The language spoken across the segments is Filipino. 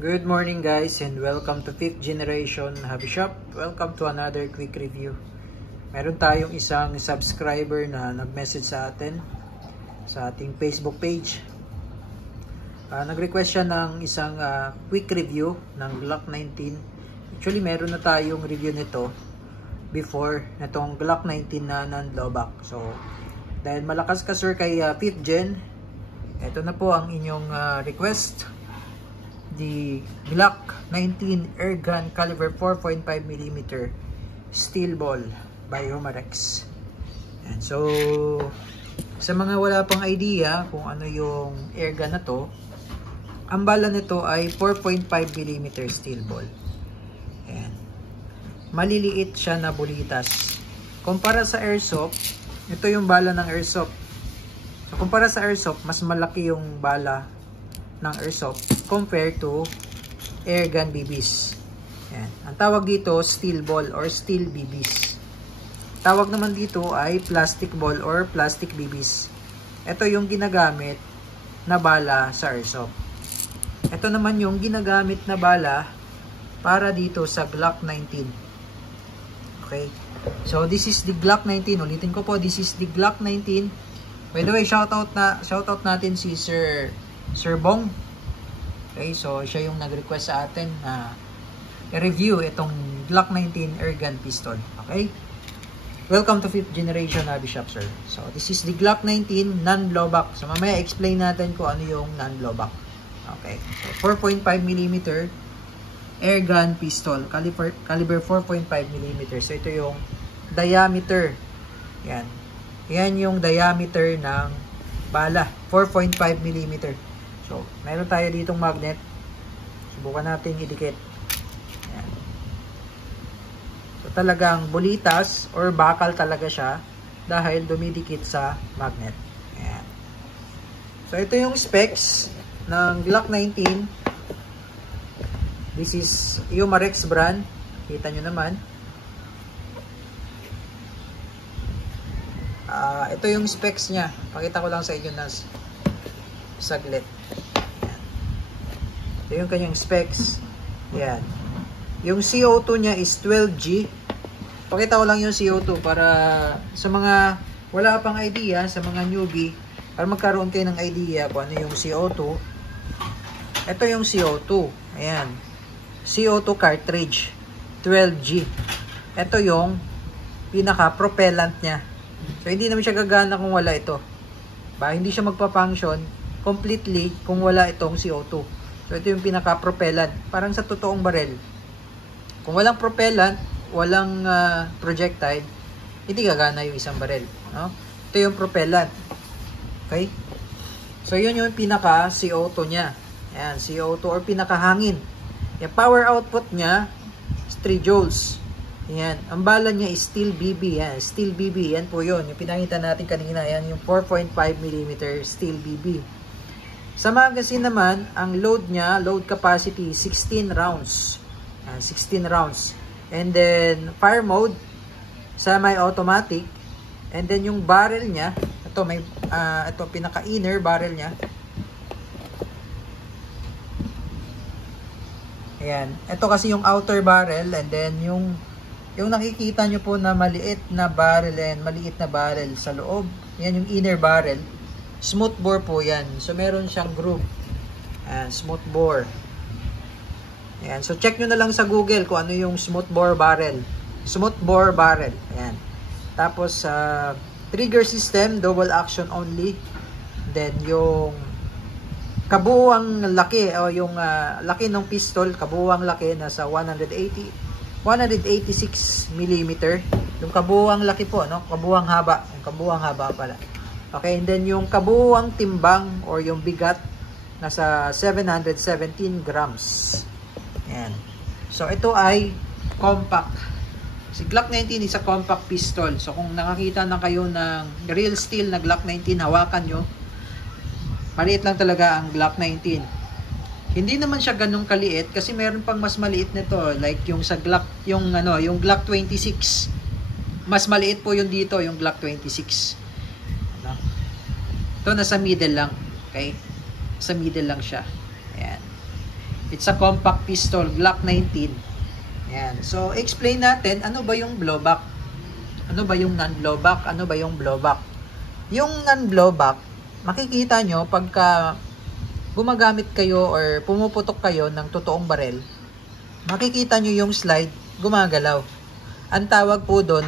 Good morning guys and welcome to 5th Generation Hobby Shop. Welcome to another quick review. Meron tayong isang subscriber na nag-message sa atin sa ating Facebook page. Nag-request siya ng isang quick review ng Glock 19. Actually meron na tayong review nito before nitong Glock 19 na non-blowback. So dahil malakas ka sir kay 5th Gen, ito na po ang inyong request. The Glock 19 Airgun Caliber 4.5mm Steel Ball by Umarex. And so, sa mga wala pang idea kung ano yung airgun na to, ang bala nito ay 4.5mm steel ball. Ayan. Maliliit siya na bulitas. Kumpara sa airsoft, ito yung bala ng airsoft. So, kumpara sa airsoft, mas malaki yung bala ng airsoft compared to airgun BBs. Yan. Ang tawag dito steel ball or steel BBs. Tawag naman dito ay plastic ball or plastic BBs. Ito yung ginagamit na bala sa airsoft. Ito naman yung ginagamit na bala para dito sa Glock 19. Okay. So this is the Glock 19. Ulitin ko po, this is the Glock 19. By the way, shoutout natin si Sir Bong. Okay, so siya yung nag-request sa atin na i-review itong Glock 19 Airgun Pistol. Okay? Welcome to 5th Generation Hobby Shop, sir. So this is the Glock 19 non-blowback. So mamaya explain natin kung ano yung non-blowback. Okay. So 4.5mm Airgun Pistol. Caliber 4.5mm. So ito yung diameter. Yan. Yan yung diameter ng bala. 4.5mm. So, meron tayo ditong magnet. Subukan natin idikit. Ayan. So, talagang bulitas or bakal talaga siya dahil dumidikit sa magnet. Ayan. So, ito yung specs ng Glock 19. This is Umarex brand. Kita nyo naman. Ito yung specs niya. Pakita ko lang sa inyo na saglit. Ito yung kanyang specs. Yan. Yung CO2 niya is 12G. Pakita ko lang yung CO2 para sa mga wala pang idea, sa mga newbie, para magkaroon kayo ng idea kung ano yung CO2. Ito yung CO2. Ayan. CO2 cartridge. 12G. Ito yung pinaka-propellant niya. So, hindi naman siya gagana kung wala ito. Hindi siya magpa-function completely kung wala itong CO2. So, ito yung pinaka-propellant. Parang sa totoong barel. Kung walang propellant, walang projectile, hindi gagana yung isang barel. No? Ito yung propellant. Okay? So, yun yung pinaka-CO2 niya. Ayan, CO2 or pinaka-hangin. Yung power output niya is 3 joules. Ayan. Ang bala niya is steel BB. Yan. Steel BB. Yan po yun. Yung pinakita natin kanina. Yan yung 4.5mm steel BB. Sa magazine naman, ang load niya, load capacity, 16 rounds. 16 rounds. And then, fire mode, semi-automatic. And then, yung barrel niya, ito, ito pinaka-inner barrel niya. Ayan. Ito kasi yung outer barrel. And then, yung nakikita nyo po na maliit na barrel and maliit na barrel sa loob. Yan yung inner barrel. Smooth bore po yan. So, meron siyang groove. Ayan, smooth bore. Ayan. So, check nyo na lang sa Google kung ano yung smooth bore barrel. Smooth bore barrel. Ayan. Tapos, trigger system, double action only. Then, yung kabuuang laki o yung laki ng pistol, kabuuang laki nasa 186mm. Yung kabuuang laki po, no? Kabuuang haba. Yung kabuuang haba pala. Okay, and then yung kabuuang timbang or yung bigat nasa 717 grams. Ayan. So, ito ay compact. Si Glock 19 is a compact pistol. So, kung nakakita na kayo ng real steel na Glock 19, hawakan nyo. Maliit lang talaga ang Glock 19. Hindi naman siya ganun kaliit kasi meron pang mas maliit nito. Like yung sa Glock, yung Glock 26. Mas maliit po yung dito, yung Glock 26. Ito nasa middle lang. Okay? Sa middle lang siya. Ayan. It's a compact pistol, Glock 19. Ayan. So, explain natin, ano ba yung blowback? Ano ba yung non-blowback? Ano ba yung blowback? Yung non-blowback, makikita nyo pagka gumagamit kayo or pumuputok kayo ng totoong barel, makikita nyo yung slide gumagalaw. Ang tawag po doon,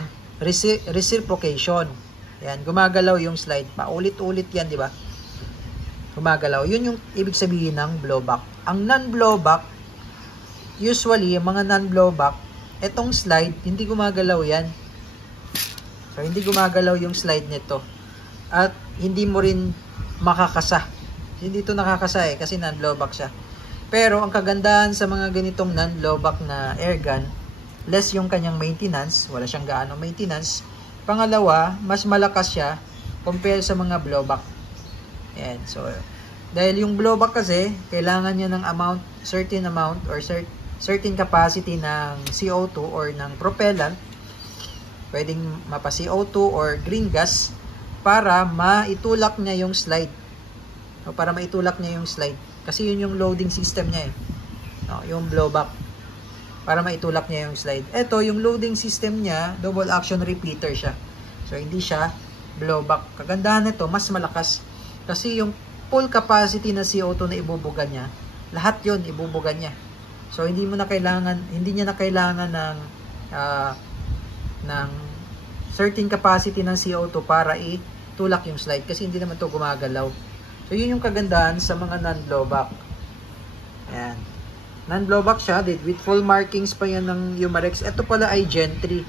reciprocation. Yan, gumagalaw yung slide. Paulit-ulit yan, di ba? Gumagalaw. Yun yung ibig sabihin ng blowback. Ang non-blowback, usually, yung mga non-blowback, etong slide, hindi gumagalaw yan. So, hindi gumagalaw yung slide nito. At hindi mo rin makakasa. Hindi ito nakakasa kasi non-blowback siya. Pero, ang kagandahan sa mga ganitong non-blowback na airgun, less yung kanyang maintenance. Wala siyang gaano maintenance. Pangalawa, mas malakas siya compare sa mga blowback. Ayan. So, dahil yung blowback kasi, kailangan niya ng certain amount or certain capacity ng CO2 or ng propellant. Pwedeng mapa CO2 or green gas para maitulak niya yung slide. O para maitulak niya yung slide. Kasi yun yung loading system niya eh. No, yung blowback. Para maitulak niya yung slide. Ito, yung loading system niya, double action repeater siya. So, hindi siya blowback. Kagandahan nito, mas malakas. Kasi yung full capacity na CO2 na ibubuga niya, lahat yon ibubuga niya. So, hindi niya na kailangan ng certain capacity ng CO2 para itulak yung slide. Kasi hindi naman to gumagalaw. So, yun yung kagandahan sa mga non-blowback. Ayan. Non-blowback siya, with full markings pa yan ng Umarex. Ito pala ay Gen 3.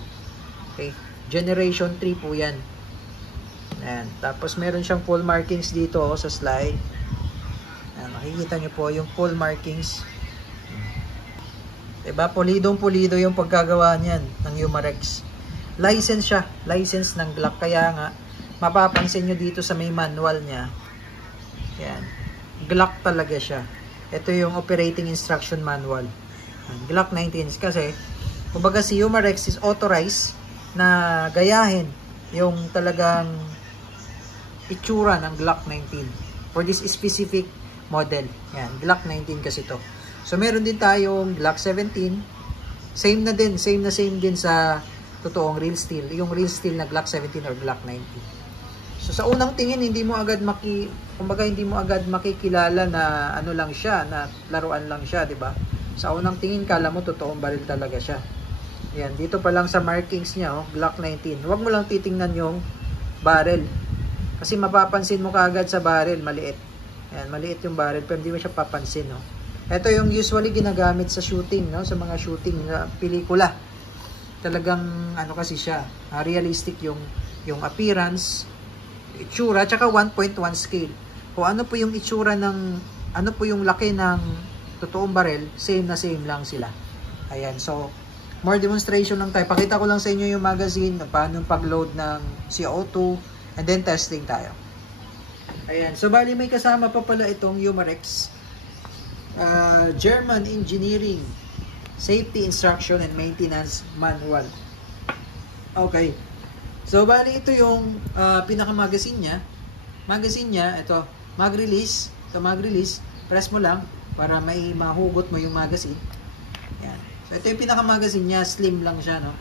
Okay. Generation 3 po yan. Ayan. Tapos meron siyang full markings dito sa slide. Ayan. Makikita nyo po yung full markings. Diba? Pulidong-pulido yung pagkagawa niyan ng Umarex. License siya. License ng Glock. Kaya nga, mapapansin nyo dito sa may manual niya. Ayan. Glock talaga siya. Ito yung operating instruction manual. Glock 19 kasi, kumbaga si Umarex is authorized na gayahin yung talagang itsura ng Glock 19 for this specific model. Yan, Glock 19 kasi to. So, meron din tayong Glock 17. Same din sa totoong real steel. Yung real steel na Glock 17 or Glock 19. So, sa unang tingin, hindi mo agad makikilala na ano lang siya, na laruan lang siya, di ba? Sa unang tingin, kala mo totoong baril talaga siya. Yan, dito pa lang sa markings niya, oh, Glock 19. Huwag mo lang titingnan yung barrel. Kasi mapapansin mo kaagad sa barrel, maliit. Yan, maliit yung barrel, pero hindi mo siya papansin, no? Ito yung usually ginagamit sa shooting, no? Sa mga shooting na pelikula. Talagang, ano kasi siya, realistic yung appearance, itsura, tsaka 1.1 scale. Kung ano po yung itsura ano po yung laki ng totoong barrel, same lang sila. Ayan, so, more demonstration lang tayo. Pakita ko lang sa inyo yung magazine, paano yung pag-load ng CO2, and then testing tayo. Ayan, so bali may kasama pa pala itong Umarex German Engineering Safety Instruction and Maintenance Manual. Okay. So, bali ito yung pinaka-magazine niya. Magazine niya, ito, mag-release. Ito, mag-release. Press mo lang para may mahugot mo yung magazine. Yan. So, ito yung pinaka-magazine niya. Slim lang siya, no?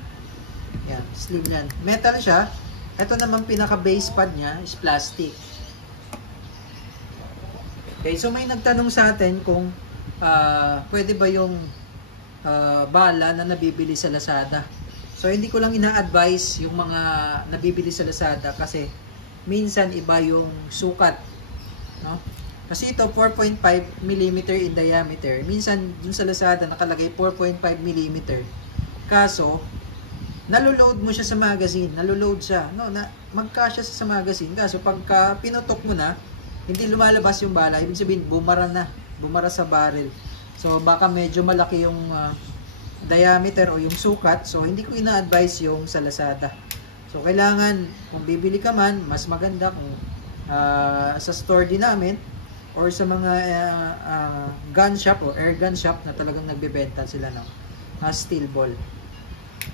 Yan, slim yan. Metal siya. Ito naman pinaka-base pad niya is plastic. Okay, so may nagtanong sa atin kung pwede ba yung bala na nabibili sa Lazada. So, hindi ko lang ina-advise yung mga nabibili sa Lazada kasi minsan iba yung sukat. No? Kasi ito, 4.5 mm in diameter. Minsan, dun sa Lazada, nakalagay 4.5 mm. Kaso, naloload mo siya sa magazine. Naloload siya. No, magkasya sa magazine. Kaso, pagka pinutok mo na, hindi lumalabas yung bala. Ibig sabihin, bumara na. Bumara sa barrel. So, baka medyo malaki yung diameter o yung sukat. So, hindi ko ina-advise yung sa Lazada. So, kailangan, kung bibili ka man, mas maganda kung sa store din namin or sa mga gun shop o air gun shop na talagang nagbebenta sila ng steel ball.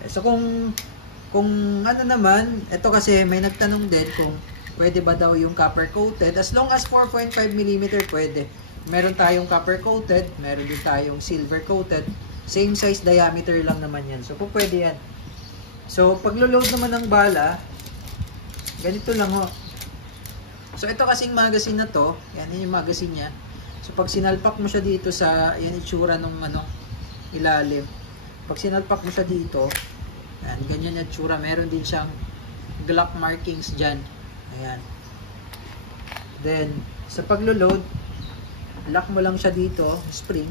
So, kung ano naman, ito kasi may nagtanong din kung pwede ba daw yung copper coated. As long as 4.5 mm, pwede. meron tayong copper coated, meron din tayong silver coated. Same size diameter lang naman yan. So, pwede yan. So, paglo-load naman ng bala, ganito lang ho. So, ito kasing magazine na to, yan yung magazine niya. So, pag sinalpak mo siya dito sa, yan itsura nung ilalim. Pag sinalpak mo siya dito, yan, ganyan yung itsura. Meron din siyang Glock markings dyan. Ayan. Then, sa paglo-load, lock mo lang siya dito, spring.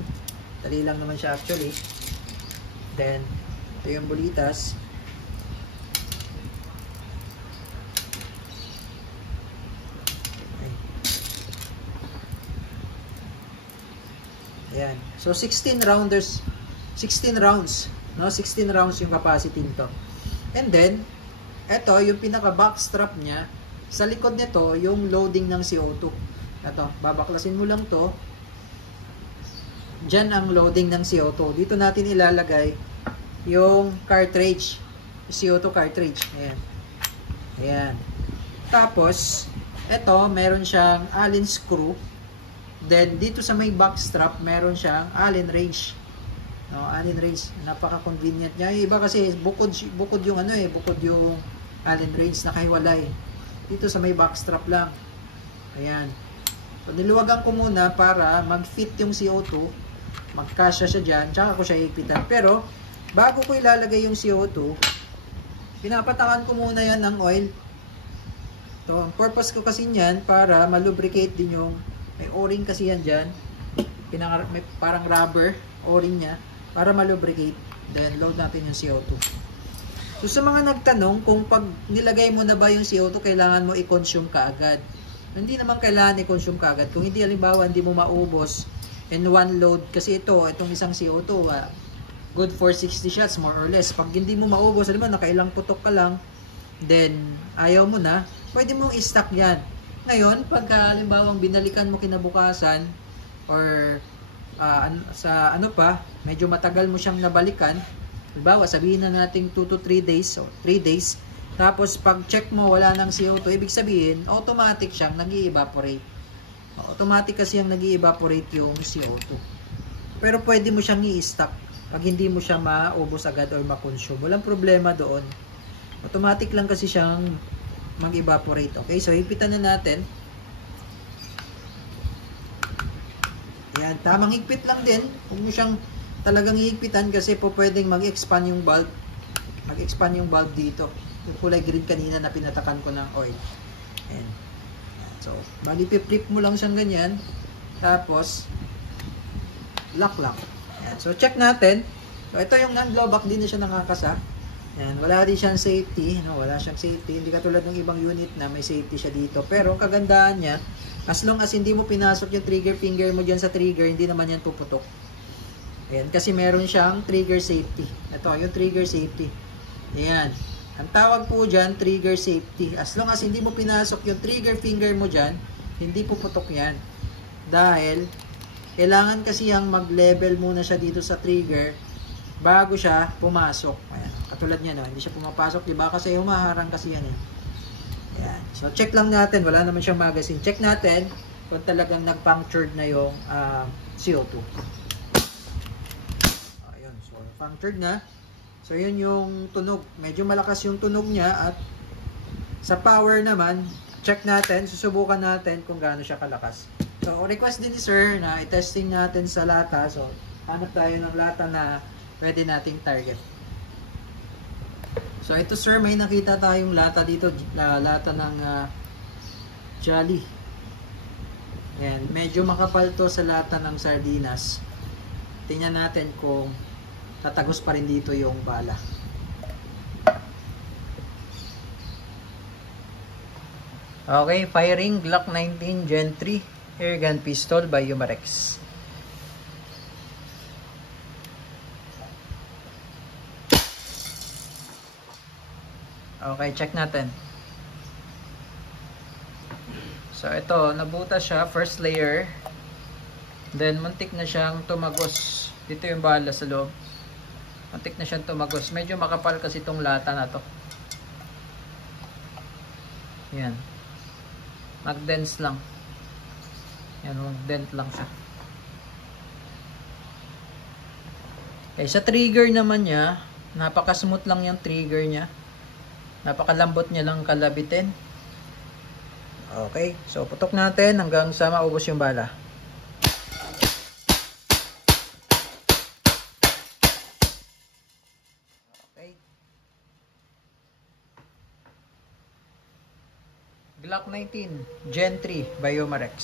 Dali lang naman siya actually. Then, ito yung bulitas. Okay. Ayan. So, 16 rounds, no? 16 rounds yung capacity nito. And then, ito, yung pinaka backstrap niya, sa likod nito, yung loading ng CO2. Ito, babaklasin mo lang to. Diyan ang loading ng CO2. Dito natin ilalagay yung cartridge. CO2 cartridge. Ayan. Ayan. Tapos, ito, meron siyang Allen screw. Then, dito sa may backstrap, meron siyang Allen wrench. No, Allen wrench. Napaka-convenient niya. Yung iba kasi, bukod yung bukod yung Allen wrench na nakahiwalay. Dito sa may backstrap lang. Ayan. So, niluwagan ko muna para mag-fit yung CO2. Magkasya siya dyan. Tsaka ko siya ipitan. Pero, bago ko ilalagay yung CO2, pinapatakan ko muna yan ng oil. So, ang purpose ko kasi yan para malubricate din yung, may o-ring kasi yan dyan. May parang rubber o-ring niya para malubricate. Then, load natin yung CO2. So, sa mga nagtanong kung pag nilagay mo na ba yung CO2, kailangan mo i-consume kaagad. Hindi naman kailangan i-consume kaagad. Kung hindi, halimbawa, hindi mo maubos in one load. Kasi itong isang CO2, good for 60 shots, more or less. Pag hindi mo maubos, halimbawa, nakailang putok ka lang, then, ayaw mo na, pwede mong i-stock yan. Ngayon, pagka, halimbawa, binalikan mo kinabukasan, or medyo matagal mo siyang nabalikan, halimbawa, sabihin na natin 2 to 3 days, so 3 days, tapos pag check mo wala ng CO2, ibig sabihin, automatic siyang nag-i-evaporate. Automatic kasi yung nag-i-evaporate yung CO2. Pero pwede mo siyang i-stock pag hindi mo siya maubos agad or ma-consume. Walang problema doon. Automatic lang kasi siyang mag-evaporate. Okay, so higpitan na natin. Ayan, tamang higpit lang din. Huwag mo siyang talagang hihigpitan kasi po pwedeng mag-expand yung bulb. Mag-expand yung bulb dito. Yung kulay green kanina na pinatakan ko ng oil. Ayan. So, bali flip mo lang siyang ganyan. Tapos, lock lang. Ayan. So, check natin. So, ito yung non-blowback, din na siya nakakasa. Ayan. Wala din siyang safety. No? Wala siyang safety. Hindi katulad ng ibang unit na may safety siya dito. Pero, ang kagandahan niya, as long as hindi mo pinasok yung trigger finger mo dyan sa trigger, hindi naman yan puputok. Ayan. Kasi meron siyang trigger safety. Ito, yung trigger safety. Ayan. Ang tawag po dyan, trigger safety. As long as hindi mo pinasok yung trigger finger mo dyan, hindi puputok yan. Dahil, kailangan kasi yung mag-level muna siya dito sa trigger bago siya pumasok. Ayan. Katulad niya, no? Hindi siya pumapasok, diba? Kasi humaharang kasi yan. Ayan. So, check lang natin. Wala naman siyang magazine. Check natin kung talagang nag-punctured na yung CO2. Ayun. So, punctured na. So, yun yung tunog. Medyo malakas yung tunog niya at sa power naman, check natin, susubukan natin kung gaano siya kalakas. So, request din ni sir na i-testing natin sa lata. So, hanap tayo ng lata na pwede nating target. So, ito sir, may nakita tayong lata dito. Lata ng Jolly. Ayan, medyo makapal to sa lata ng sardinas. Tingnan natin kung tatagos pa rin dito yung bala. Okay, firing Glock 19 Gen 3 airgun pistol by Umarex. Okay, check natin. So ito, nabuta siya, first layer. Then muntik na siyang tumagos. Dito yung bala sa loob. Muntik na siyang tumagos. Medyo makapal kasi itong lata na to. Yan. Mag-dense lang. Yan, mag-dent lang siya. Okay, sa trigger naman niya, napaka-smooth lang yung trigger niya. Napakalambot niya lang kalabitin. Okay, so putok natin hanggang sa maubos yung bala. Okay. Glock 19 Gen 3 by Umarex.